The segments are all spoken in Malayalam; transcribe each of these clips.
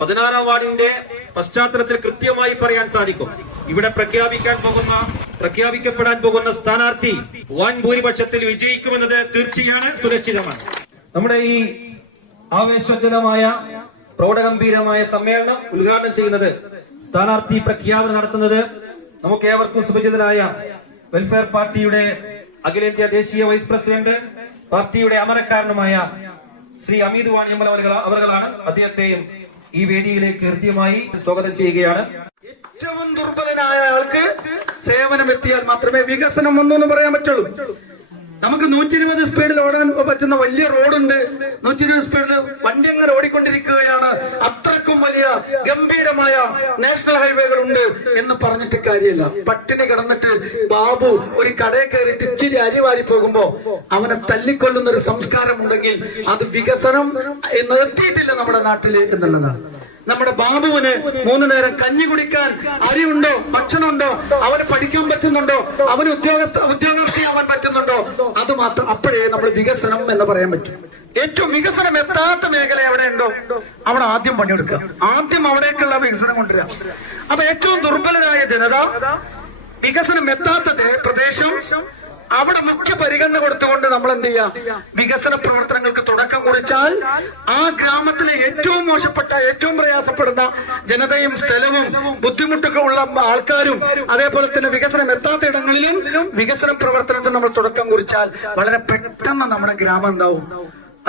16-ാം വാർഡിന്റെ പശ്ചാത്തലത്തിൽ കൃത്യമായി പറയാൻ സാധിക്കും. ഇവിടെ പ്രഖ്യാപിക്കപ്പെടാൻ പോകുന്ന സ്ഥാനാർത്ഥി വൻ ഭൂരിപക്ഷത്തിൽ വിജയിക്കുമെന്നത് തീർച്ചയാണ്, സുരക്ഷിതമാണ്. നമ്മുടെ ഈ ആവേശോജ്വലമായ പ്രൗഢഗംഭീരമായ സമ്മേളനം ഉദ്ഘാടനം ചെയ്യുന്നത്, സ്ഥാനാർത്ഥി പ്രഖ്യാപനം നടത്തുന്നത് നമുക്ക് ഏവർക്കും സുപരിചിതനായ വെൽഫെയർ പാർട്ടിയുടെ അഖിലേന്ത്യാ ദേശീയ വൈസ് പ്രസിഡന്റ്, പാർട്ടിയുടെ അമരക്കാരനുമായ ശ്രീ അമീദ് വാണിയമ്മൽ അവர்களാണ്. അദ്ദേഹത്തെയും ഈ വേദിയിലേക്ക് ഹൃദ്യമായി സ്വാഗതം ചെയ്യുകയാണ്. ഏറ്റവും ദുർബലനായ ആൾക്ക് സേവനം എത്തിയാൽ മാത്രമേ വികസനം ഒന്നും പറയാൻ പറ്റുള്ളൂ. നമുക്ക് 120 സ്പീഡിൽ ഓടാൻ പറ്റുന്ന വലിയ റോഡുണ്ട്, 120 സ്പീഡിൽ വണ്ടി അങ്ങനെ ഓടിക്കൊണ്ടിരിക്കുകയാണ്. അത്രക്കും വലിയ ഗംഭീരമായ നാഷണൽ ഹൈവേകൾ ഉണ്ട് എന്ന് പറഞ്ഞിട്ട് കാര്യമില്ല. പട്ടിണി കിടന്നിട്ട് ബാബു ഒരു കടയിൽ കയറിയിട്ട് ഇച്ചിരി അരി വാരി പോകുമ്പോ അവനെ തല്ലിക്കൊല്ലുന്ന ഒരു സംസ്കാരം ഉണ്ടെങ്കിൽ അത് വികസനം നിർത്തിയിട്ടില്ല നമ്മുടെ നാട്ടില് എന്നുള്ളതാണ്. നമ്മുടെ ബാബുവിന് 3 നേരം കഞ്ഞി കുടിക്കാൻ അരിയുണ്ടോ, ഭക്ഷണമുണ്ടോ, അവന് പഠിക്കാൻ പറ്റുന്നുണ്ടോ, അവന് ഉദ്യോഗസ്ഥയാവാൻ പറ്റുന്നുണ്ടോ, അത് മാത്രം. അപ്പോഴേ നമ്മൾ വികസനം എന്ന് പറയാൻ പറ്റും. ഏറ്റവും വികസനം എത്താത്ത മേഖല എവിടെ ഉണ്ടോ അവിടെ ആദ്യം പണിയെടുക്കുക, ആദ്യം അവിടേക്കുള്ള വികസനം കൊണ്ടുവരിക. അപ്പൊ ഏറ്റവും ദുർബലരായ ജനത, വികസനം എത്താത്ത പ്രദേശം, അവിടെ മുഖ്യ പരിഗണന കൊടുത്തുകൊണ്ട് നമ്മൾ എന്ത് ചെയ്യാം, വികസന പ്രവർത്തനങ്ങൾക്ക് തുടക്കം കുറിച്ചാൽ ആ ഗ്രാമത്തിലെ ഏറ്റവും മോശപ്പെട്ട, ഏറ്റവും പ്രയാസപ്പെടുന്ന ജനതയും സ്ഥലവും ബുദ്ധിമുട്ടുകളുള്ള ആൾക്കാരും അതേപോലെ തന്നെ വികസനം എത്താത്ത ഇടങ്ങളിലും വികസന പ്രവർത്തനത്തിന് നമ്മൾ തുടക്കം കുറിച്ചാൽ വളരെ പെട്ടെന്ന് നമ്മുടെ ഗ്രാമം എന്താവും,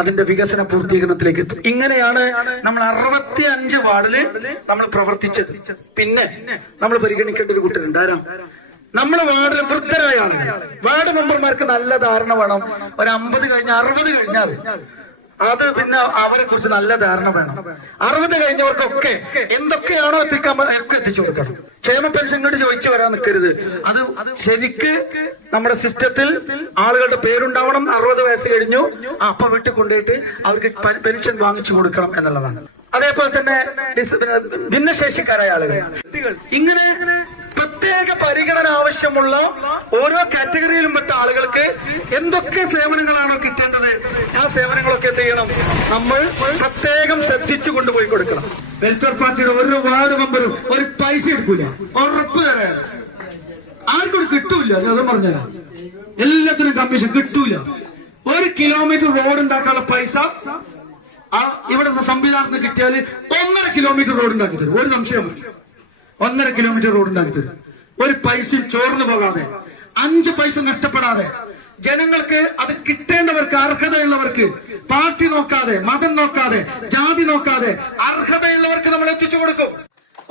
അതിന്റെ വികസന പൂർത്തീകരണത്തിലേക്ക് എത്തും. ഇങ്ങനെയാണ് നമ്മൾ 65 വാർഡില് നമ്മൾ പ്രവർത്തിച്ചത്. പിന്നെ നമ്മൾ പരിഗണിക്കേണ്ട ഒരു കൂട്ടരുണ്ട്. ആരാ? നമ്മളെ വാർഡിൽ വൃദ്ധരായ ആളുകൾ, വാർഡ് മെമ്പർമാർക്ക് നല്ല ധാരണ വേണം. ഒരു 50 കഴിഞ്ഞ 60 കഴിഞ്ഞാൽ അത് പിന്നെ അവരെ കുറിച്ച് നല്ല ധാരണ വേണം. 60 കഴിഞ്ഞവർക്കൊക്കെ എന്തൊക്കെയാണോ എത്തിക്കാൻ ഒക്കെ എത്തിച്ചു കൊടുക്കണം. ക്ഷേമ പെൻഷൻ ഇങ്ങോട്ട് ചോദിച്ചു വരാൻ നിൽക്കരുത്. അത് ശരിക്ക് നമ്മുടെ സിസ്റ്റത്തിൽ ആളുകളുടെ പേരുണ്ടാവണം. 60 വയസ്സ് കഴിഞ്ഞു, അപ്പൊ വീട്ടിൽ കൊണ്ടുപോയിട്ട് അവർക്ക് പെൻഷൻ വാങ്ങിച്ചു കൊടുക്കണം എന്നുള്ളതാണ്. അതേപോലെ തന്നെ ഭിന്നശേഷിക്കാരായ ആളുകൾ, ഇങ്ങനെ പ്രത്യേക പരിഗണന ആവശ്യമുള്ള ഓരോ കാറ്റഗറിയിലും പെട്ട ആളുകൾക്ക് എന്തൊക്കെ സേവനങ്ങളാണോ കിട്ടേണ്ടത്, ആ സേവനങ്ങളൊക്കെ എന്ത് ചെയ്യണം, നമ്മൾ പ്രത്യേകം ശ്രദ്ധിച്ചു കൊണ്ടുപോയി കൊടുക്കണം. വെൽഫെയർ പാർട്ടിയുടെ ഓരോ വാർഡ് മെമ്പറും ഒരു പൈസ എടുക്കൂല, ഉറപ്പ് തരാൻ. ആർക്കും കിട്ടൂല, അതും പറഞ്ഞുതരാം. എല്ലാത്തിനും കമ്മീഷൻ കിട്ടൂല. 1 കിലോമീറ്റർ റോഡ് ഉണ്ടാക്കാനുള്ള പൈസ ഇവിടുത്തെ സംവിധാനത്തിന് കിട്ടിയാൽ 1.5 കിലോമീറ്റർ റോഡ് ഉണ്ടാക്കി തരും. ഒരു സംശയം, 1.5 കിലോമീറ്റർ റോഡ് ഉണ്ടാക്കി തരും. ഒരു പൈസയും ചോർന്നു പോകാതെ, 5 പൈസ നഷ്ടപ്പെടാതെ, ജനങ്ങൾക്ക് അത് കിട്ടേണ്ടവർക്ക്, അർഹതയുള്ളവർക്ക്, പാർട്ടി നോക്കാതെ, മതം നോക്കാതെ, ജാതി നോക്കാതെ അർഹതയുള്ളവർക്ക് നമ്മൾ എത്തിച്ചു കൊടുക്കും.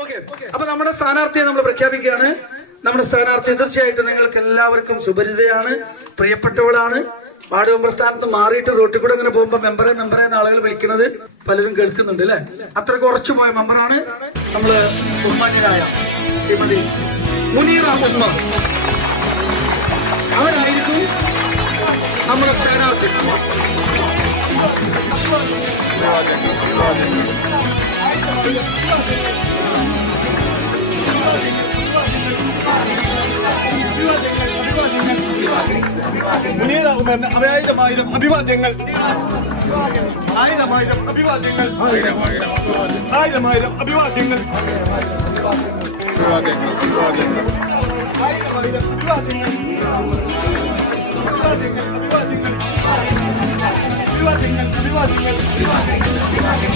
ഓക്കെ, അപ്പൊ നമ്മുടെ സ്ഥാനാർത്ഥിയെ നമ്മൾ പ്രഖ്യാപിക്കുകയാണ്. നമ്മുടെ സ്ഥാനാർത്ഥി തീർച്ചയായിട്ടും നിങ്ങൾക്ക് എല്ലാവർക്കും സുപരിചിതയാണ്, പ്രിയപ്പെട്ടവളാണ്. വാർഡ് മെമ്പർ സ്ഥാനത്ത് മാറിയിട്ട് റോട്ടിൽ കൂടെ അങ്ങനെ പോകുമ്പോ മെമ്പറെ എന്ന ആളുകൾ വിളിക്കുന്നത് പലരും കേൾക്കുന്നുണ്ട് അല്ലെ. അത്ര കുറച്ചു പോയ മെമ്പറാണ് നമ്മള് ബഹുമാന്യരായ ശ്രീമതി മുനീറ ഉമ്മ. അവരായിരിക്കും നമ്മുടെ സ്ഥാനാർത്ഥി. മുനീറ ഉമ്മ, 1000 അഭിവാദ്യങ്ങൾ, 1000 അഭിവാദ്യങ്ങൾ, 1000 അഭിവാദ്യങ്ങൾ, 1000 അഭിവാദ്യങ്ങൾ.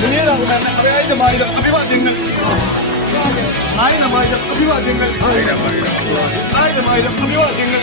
മുനീറ ഉമ്മ, 1000 അഭിവാദ്യങ്ങൾ, 1000 അഭിവാദ്യങ്ങൾ, 1000 അഭിവാദ്യങ്ങൾ.